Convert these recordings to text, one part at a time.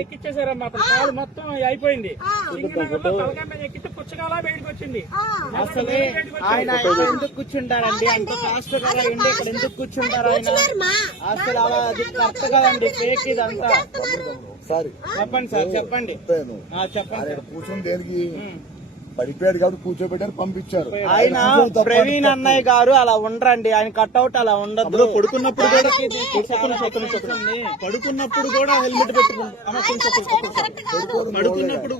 ఎక్కిచ్చేసారమ్మా కాలు మొత్తం అయిపోయింది. ఎక్కితే పుచ్చకాల బయటకు వచ్చింది. అసలు ఆయన ఎందుకు కూర్చుంటారండి? అంత కాస్ట్ కదా ఉండి ఇక్కడ ఎందుకు కూర్చుంటారు ఆయన? అసలు అలా అది కరెక్ట్ కదండి, ఫేక్ ఇదంతా. చెప్పండి సార్, చెప్పండి చెప్పండి. కూర్చొని దేనికి పడిపోయాడు కాబట్టి కూర్చోబెట్టారు, పంపించారు. ఆయన ప్రవీణ్ అన్నయ్య గారు అలా ఉండరండి, ఆయన కట్అవుట్ అలా ఉండదు. పడుకున్నప్పుడు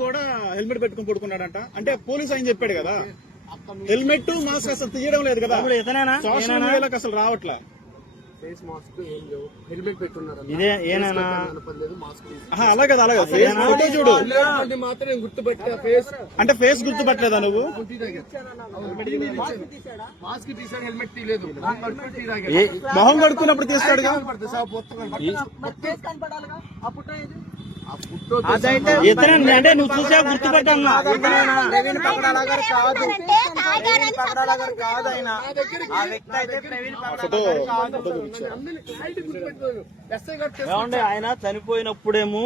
కూడా హెల్మెట్ పెట్టుకుని పడుకున్నాడంట. అంటే పోలీసు ఆయన చెప్పాడు కదా, హెల్మెట్ మాస్క్ అసలు తీయడం లేదు కదా, సోషల్ మీడియాలోకి అసలు రావట్లే. హెల్మెట్ పెట్టున్నారు అలాగే అలాగే ఫోటో చూడు. మాత్రం గుర్తుపట్టా ఫేస్ అంటే ఫేస్ గుర్తుపట్టలేదా నువ్వు? మాస్క్ తీసాడు, హెల్మెట్ తీయలేదు. మొహం కడుక్కున్నప్పుడు తీస్తాడుగా. అంటే నువ్వు చూసా గుర్తుపెట్టన్నా? ప్రవీణ్ పగడాల గారు కాదు, పగడాల గారు కాదు ఆయన. ఆ వ్యక్తి అయితే ప్రవీణ్ పగడాల గారు కాదు. ఏమంటే ఆయన చనిపోయినప్పుడేమో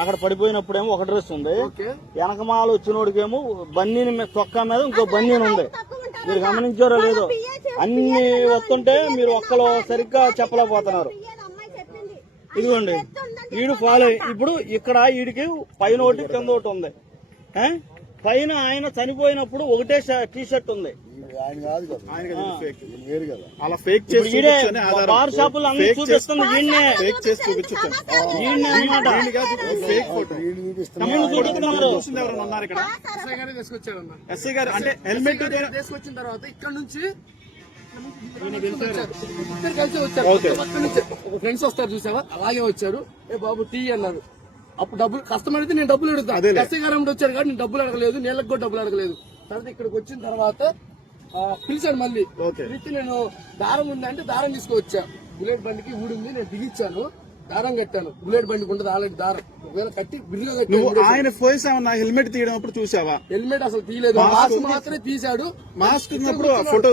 అక్కడ పడిపోయినప్పుడేమో ఒక డ్రెస్ ఉంది, వెనకమాల వచ్చినోడికేమో బన్నీని తొక్క మీద ఇంకో బన్నీని ఉంది. మీరు గమనించారో లేదో? అన్ని వస్తుంటే మీరు ఒక్కలో సరిగ్గా చెప్పలేకపోతున్నారు. ఇదిగోండి ఈడు ఫాలో. ఇప్పుడు ఇక్కడ ఈడికి పైన ఒకటి కింద ఒకటి ఉంది. పైన ఆయన చనిపోయినప్పుడు ఒకటే టీ షర్ట్ ఉంది. అలా ఫేక్ చేసి బార్ షాపులు అన్ని చూపిస్తుంది ఈయన్నే అన్నమాట. ఉన్నారు ఇక్కడ ఎస్ఐ గారు. అంటే హెల్మెట్ తీసుకొచ్చిన తర్వాత ఇక్కడ నుంచి ఇద్దరు కలిసి వచ్చారు. పక్క నుంచి ఫ్రెండ్స్ వస్తారు చూసావా, అలాగే వచ్చారు. ఏ బాబు టీ అన్నారు. అప్పుడు డబ్బులు కస్టమర్ అయితే నేను డబ్బులు అడుగుతాను. ఎస్ఐ గారు వచ్చారు కాబట్టి నేను డబ్బులు అడగలేదు, నీళ్ళకి కూడా డబ్బులు అడగలేదు. తర్వాత ఇక్కడికి వచ్చిన తర్వాత పిలిచాడు మళ్ళీ. పిలిచి నేను దారం ఉందంటే దారం తీసుకువచ్చా. బుల్లెట్ బండికి ఊడింది, నేను దిగిచ్చాను, దారం కట్టాను. బుల్లెట్ బండికి ఉంటుంది ఆల్రెడీ దారం, ఒకవేళ కట్టి బిల్లుగా కట్టాను. ఆయన ఫోర్స్ ఏమన్నా హెల్మెట్ తీయడం అప్పుడు చూసావా? హెల్మెట్ అసలు తీయలేదు, మాస్క్ మాత్రమే తీశాడు. మాస్క్ ఉన్నప్పుడు ఫోటో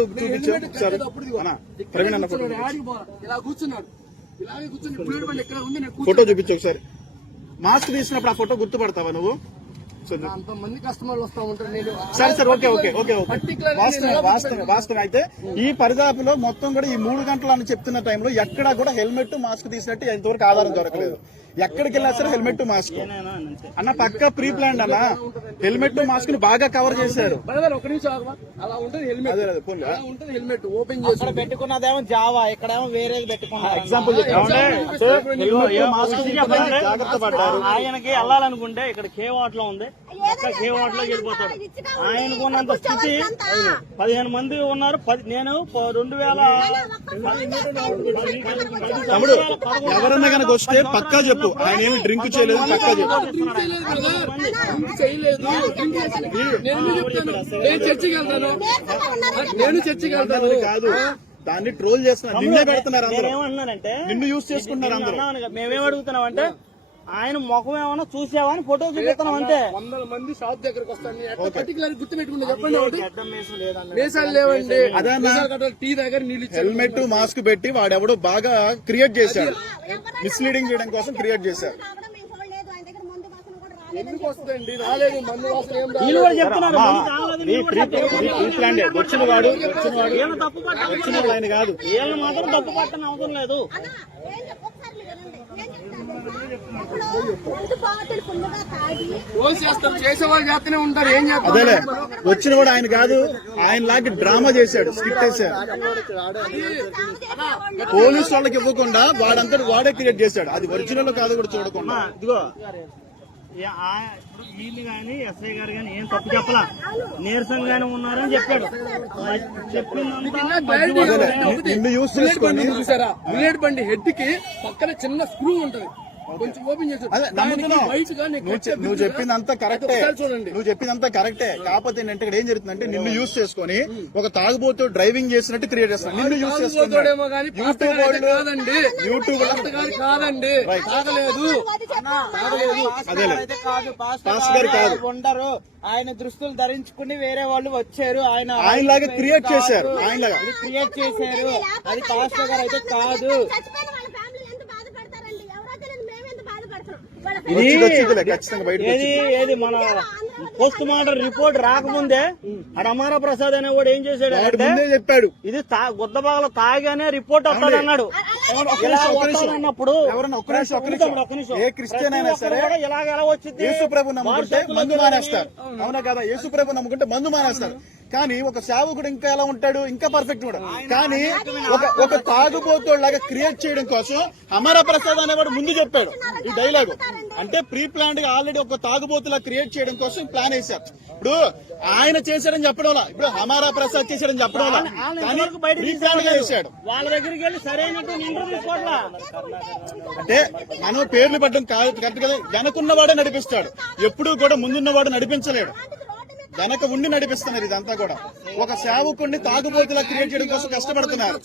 ఇలా కూర్చున్నాడు, ఇలాగే కూర్చుని బుల్లెట్ బండి ఎక్కడ ఉంది ఫోటో చూపించు ఒకసారి. మాస్క్ తీసినప్పుడు ఆ ఫోటో గుర్తుపడతావా నువ్వు? అంతమంది కస్టమర్లు వస్తా ఉంటారు. నేను సరే sir, okay okay okay okay. వాస్తవం అయితే ఈ పరిదాపులో మొత్తం కూడా ఈ 3 గంటలు అని చెప్తున్న టైంలో ఎక్కడా కూడా హెల్మెట్ మాస్క్ తీసినట్టు ఎంతవరకు ఆధారం దొరకలేదు. ఎక్కడికి వెళ్ళా సరే హెల్మెట్ మాస్క్ అన్న పక్క ప్రీ ప్లాన్ అన్న. హెల్మెట్ మాస్క్ ని బాగా కవర్ చేశారు. ఒక నిమిషం అలా ఉంటుంది హెల్మెట్, ఉంటుంది హెల్మెట్ ఓపెన్ చేసి పెట్టుకున్నదేమో జావా, ఇక్కడేమో వేరేది పెట్టుకున్నా. ఎగ్జాంపుల్ జాగ్రత్త పడ్డారు. ఆయనకి వెళ్ళాలనుకుంటే ఇక్కడ కేవాట్ లో ఉంది, కేవాట్ లో వెళ్ళిపోతాడు. ఆయనకు ఉన్నంత స్థితి 15 మంది ఉన్నారు. నేను 2000 తమ్ముడు ఎవరన్నా కనుక వస్తే పక్కా చెప్పు, ఆయన ఏమి డ్రింక్ చేయలేదు, పక్కా చెప్పు. నేను చర్చికి వెళ్తాను కాదు, దాన్ని ట్రోల్ చేస్తున్నారు, నిన్నే పెడుతున్నారు అందరూ. ఏమన్నానంటే నిన్ను యూజ్ చేసుకుంటున్నారు అందరూ. మేమేం అడుగుతున్నాం అంటే ఆయన ముఖం ఏమన్నా చూసావా అని ఫోటో చూపిస్తున్నాం అంతే. 100 మంది షాప్ దగ్గరకు వస్తాను, పర్టికులర్ గుర్తు పెట్టుకుంటే చెప్పండి. మీసాలు లేవండి, టీ దగ్గర నీళ్ళు. హెల్మెట్ మాస్క్ పెట్టి వాడెవడో బాగా క్రియేట్ చేశాడు, మిస్లీడింగ్ చేయడం కోసం క్రియేట్ చేశారు. ఎందుకు వస్తుందండి? రాలేదు, మందు వాసన ఏం వీళ్ళు కూడా చెప్తున్నారు వచ్చిన వాడు ఆయన కాదు, వీళ్ళని మాత్రం తప్పు పట్టని అవసరం లేదు. చేసేవాళ్ళు చేస్తూనే ఉంటారు, ఏం చేస్తారు? అదేలే, వచ్చిన వాడు ఆయన కాదు, ఆయన లాంటి డ్రామా చేశాడు, స్కిట్ వేశాడు. పోలీసు వాళ్ళకి ఇవ్వకుండా వాడంతటి వాడే క్రియేట్ చేశాడు. అది ఒరిజినల్ కాదు కూడా చూడకుండా. ఇదిగో వీళ్ళు గాని ఎస్ఐ గారు గాని ఏం తప్పు చెప్పలా, నీరసంగానే ఉన్నారని చెప్పాడు. నిన్ను యూజ్ చేసుకొని చూసారా, బుల్లెట్ బండి హెడ్ కి పక్కన చిన్న స్క్రూ ఉంటది, కొంచెం ఓపెన్ చేసి నువ్వు చెప్పిందంతా కరెక్టే, నువ్వు చెప్పిందంతా కరెక్టే. కాకపోతే ఏంటంటే ఇక్కడ ఏం జరుగుతుందంటే నిన్ను యూజ్ చేసుకొని ఒక తాగుబోతు డ్రైవింగ్ చేసినట్టు క్రియేట్ చేస్తాను. నిన్ను యూజ్ చేసుకుంటాడేమో కానీ యూట్యూబ్ కాదండి, యూట్యూబ్ కాదండి, తాగలేదు. కాదు ఉండరు, ఆయన దుస్తులు ధరించుకుని వేరే వాళ్ళు వచ్చారు, ఆయనలాగా క్రియేట్ చేశారు, ఆయనలాగా క్రియేట్ చేశారు. అది పాస్టర్ గారు అయితే కాదు. వచ్చిదిలే, ఖచ్చితంగా బయటకు ఏది ఏది మన పోస్ట్ మార్టం రిపోర్ట్ రాకముందే అక్కడ అమారా ప్రసాద్ అనేవాడు ఏం చేశాడు వాడు అంటే ముందే చెప్పాడు. ఇది గుద్దబాగలో తాగానే రిపోర్ట్ వస్తాడు అన్నాడు. అన్నప్పుడు ఎవరన్నా ఒక్క నిమిషం, ఏ క్రిస్టియన్ అయినా సరే ఇలాగ ఎలా వచ్చింది? యేసు ప్రభు నమ్ముకుంటే మందు మానేస్తారు, అవునా కదా? యేసు ప్రభు నమ్ముకుంటే మందు మానేస్తారు. కానీ ఒక సేవకుడు ఇంకా ఎలా ఉంటాడు, ఇంకా పర్ఫెక్ట్ కూడా. కానీ ఒక తాగుబోతులాగా క్రియేట్ చేయడం కోసం అమరా ప్రసాద్ అనేవాడు ముందు చెప్పాడు ఈ డైలాగు. అంటే ప్రీ ప్లాన్ గా ఆల్రెడీ ఒక తాగుబోతులా క్రియేట్ చేయడం కోసం ప్లాన్ వేశారు. ఇప్పుడు ఆయన చేశాడని చెప్పడం, ఇప్పుడు అమరా ప్రసాద్ చేశాడని చెప్పడం, కానీ ప్రీ ప్లాన్ గా చేశాడు. వాళ్ళ దగ్గరికి వెళ్ళి సరైనట్టు నిండు తీసుకోవట్లా. అంటే మనం పేర్లు పడ్డం కాదు కరెక్ట్ కదా. వెనకున్నవాడే నడిపిస్తాడు, ఎప్పుడూ కూడా ముందున్నవాడు నడిపించలేడు. వెనక ఉండి నడిపిస్తున్నారు. ఇదంతా కూడా ఒక సేవకుడిని తాగుబోతులా క్రియేట్ చేయడం కోసం కష్టపడుతున్నారు.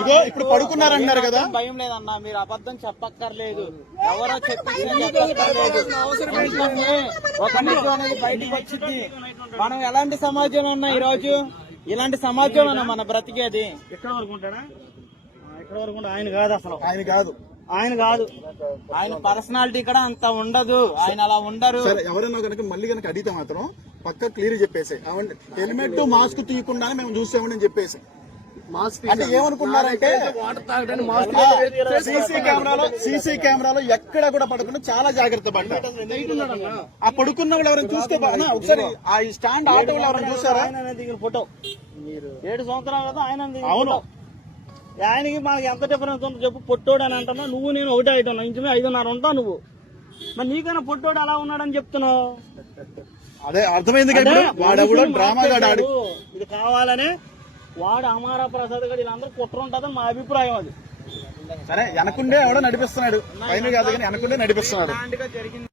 ఇదిగో ఇప్పుడు పడుకున్నారన్నారు కదా. భయం లేదన్నా, మీరు అబద్ధం చెప్పక్కర్లేదు, ఎవరో చెప్పక్కర్లేదు. ఒక నిజం అనేది బయటకు వచ్చింది. మనం ఎలాంటి సమాజంలో ఉన్నా ఈ రోజు, ఇలాంటి సమాజంలో మన బ్రతికేది. ఎక్కడ వరకు ఉంటాడా? ఎక్కడ వరకు? ఆయన కాదు, అసలు ఆయన కాదు. ఆయన పర్సనాలిటీ కూడా అంత ఉండదు, ఆయన అలా ఉండరు. సరే, ఎవరైనా కనుక మళ్ళీ కనుక అడిగితే మాత్రం పక్క క్లియర్ చెప్పేసి, హెల్మెట్ మాస్క్ తీయకుండానే మేము చూసామని చెప్పేసి. అంటే ఏమనుకున్నారంటే సీసీ కెమెరాలో ఎక్కడ కూడా పడకుండా చాలా జాగ్రత్త పడ్డారు. ఆ పడుకున్న వాళ్ళు ఎవరైనా చూస్తే ఒకసారి ఆ స్టాండ్ ఆటో వాళ్ళు ఎవరైనా చూసారా? ఫోటో 7 సంవత్సరాలు కదా ఆయన. అవును, ఆయనకి మాకు ఎంత డిఫరెన్స్ ఉందో చెప్పు. పొట్టోడు అని అంటున్నా నువ్వు, నేను ఒకటే అవుతున్నా, ఇంచుమే 5.5 ఉంటావు నువ్వు. మరి నీకైనా పొట్టోడు అలా ఉన్నాడని చెప్తున్నావు. అదే అర్థమైంది కదా. వాడెవడో డ్రామా గాడు, ఇది కావాలనే వాడు అమారా ప్రసాద్ గారు వీళ్ళందరూ కుట్ర ఉంటుందని మా అభిప్రాయం. అది సరే, వెనకుండే ఎవడో నడిపిస్తున్నాడు, పైన కాదు కానీ వెనకుండే నడిపిస్తున్నాడు.